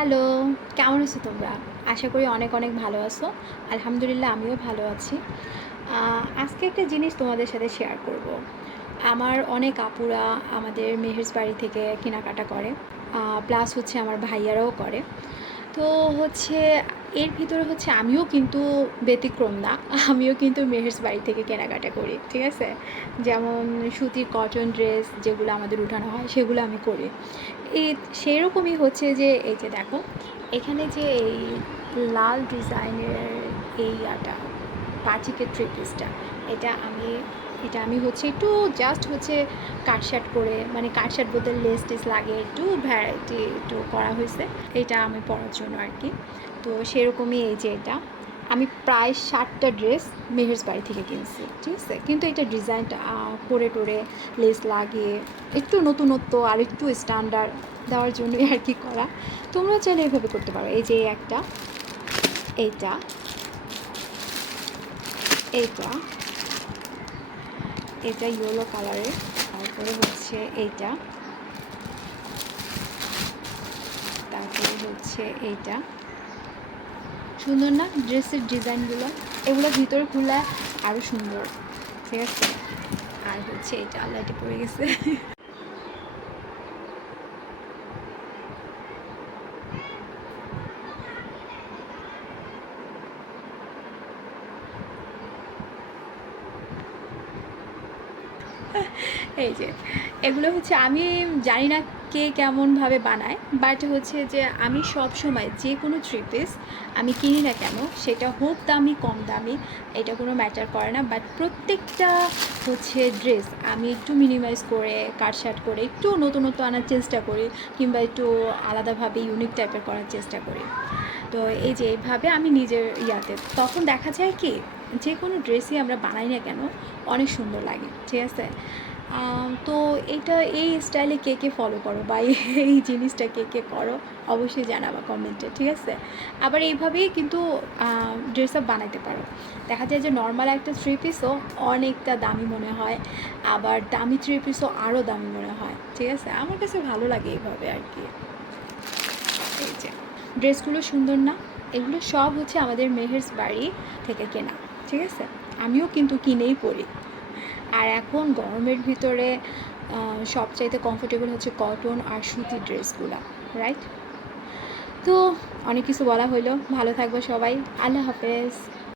Hello, কেমন আছো তোমরা? আশা করি অনেক অনেক ভালো আছো। আলহামদুলিল্লাহ আমিও ভালো আছি। আজকে একটা জিনিস তোমাদের সাথে শেয়ার করব। আমার অনেক আপুরা আমাদের মেহেরস বাড়ি থেকে কেনাকাটা করে। প্লাস হচ্ছে আমার ভাইয়ারাও করে। তো হচ্ছে এর ভিতরে হচ্ছে আমিও কিন্তু ব্যতিক্রম না। আমিও কিন্তু মেহেরস বাড়ি থেকে কেনাকাটা করি। ঠিক আছে? যেমন সুতির কটন ড্রেস যেগুলো আমাদের উঠানো হয় সেগুলো আমি করি। এই সেরকমই হচ্ছে যে এই যে দেখো এখানে যে এই লাল ডিজাইনের এই বাটিকের থ্রি পিসটা এটা আমি এটা আমি হচ্ছে একটু জাস্ট হচ্ছে কাটশার্ট করে মানে কাটশার্ট বলতে লেস টেস লাগে একটু ভ্যারাইটি একটু করা হয়েছে এটা আমি পরার জন্য আর কি। তো সেরকমই এই যে এটা আমি প্রায় 60টা ড্রেস মেহেরস বাড়ি থেকে কিনছি, ঠিক আছে? কিন্তু এটা ডিজাইনটা করে টোরে লেস লাগিয়ে একটু নতুনত্ব আর একটু স্ট্যান্ডার্ড দেওয়ার জন্যই আর কি করা। তোমরা চাইলে এভাবে করতে পারো। এই যে একটা, এইটা, এইটা, এটা ইয়েলো কালারের, তারপরে হচ্ছে এইটা, তারপরে হচ্ছে এইটা। সুন্দর না ড্রেসের ডিজাইনগুলো? এগুলো ভিতরে খুলে আরও সুন্দর, ঠিক আছে? আর হচ্ছে এটা আল্লাহটি পড়ে গেছে। এই যে এগুলো হচ্ছে আমি জানি না কে কেমনভাবে বানায়, বাট হচ্ছে যে আমি সব সময় যে কোনো থ্রি পিস আমি কিনি না কেন, সেটা হোক দামি কম দামি এটা কোনো ম্যাটার করে না, বাট প্রত্যেকটা হচ্ছে ড্রেস আমি একটু মিনিমাইজ করে কাটশার্ট করে একটু নতুনত্ব আনার চেষ্টা করি, কিংবা একটু আলাদাভাবে ইউনিক টাইপের করার চেষ্টা করি। তো এই যে এইভাবে আমি নিজের ইয়াতে তখন দেখা যায় কি যে কোনো ড্রেসই আমরা বানাই না কেন অনেক সুন্দর লাগে, ঠিক আছে? তো এটা এই স্টাইলে কে কে ফলো করো বা এই জিনিসটা কে কে করো অবশ্যই জানাবা কমেন্টে, ঠিক আছে? আবার এইভাবেই কিন্তু ড্রেস আপ বানাতে পারো। দেখা যায় যে নর্মাল একটা থ্রি পিসও অনেকটা দামি মনে হয়, আবার দামি থ্রি পিসও আরও দামি মনে হয়, ঠিক আছে? আমার কাছে ভালো লাগে এইভাবে আর কি। এই যে ড্রেসগুলো সুন্দর না? এগুলো সব হচ্ছে আমাদের মেহেরস বাড়ি থেকে কেনা, ঠিক আছে? আমিও কিন্তু কিনেই পরি। আর এখন গরমের ভিতরে সবচাইতে কমফোর্টেবল হচ্ছে কটন আর সুতির ড্রেসগুলো, রাইট? তো অনেক কিছু বলা হইলো। ভালো থাকবো সবাই। আল্লাহ হাফেজ।